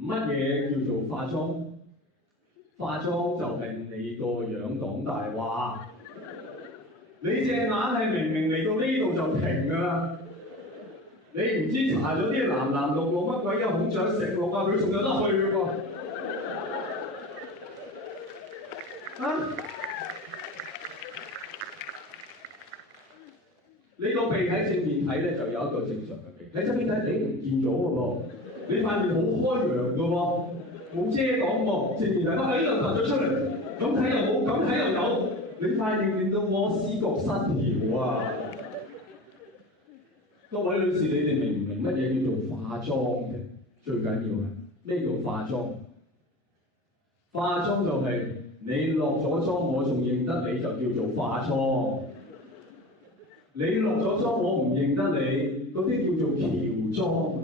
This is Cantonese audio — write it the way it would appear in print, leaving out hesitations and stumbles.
乜嘢叫做化妝？化妝就係你個樣講大話。你隻眼係明明嚟到呢度就停㗎啦。你唔知搽咗啲藍藍綠綠乜鬼嘢孔雀食綠啊，佢仲有得去㗎噃。啊！你個鼻喺正面睇咧就有一個正常嘅鼻，喺側邊睇你唔見咗㗎喎。你塊面好開揚㗎喎，冇遮擋喎。正面睇喺呢度凸咗出嚟，咁睇又冇，咁睇又有。你塊面令到我思覺失調啊！各位女士，你哋明唔明乜嘢叫做化妝嘅？最緊要係咩叫化妝？化妝就係你落咗妝，我仲認得你，就叫做化妝。你落咗妝，我唔認得你，嗰啲叫做喬裝。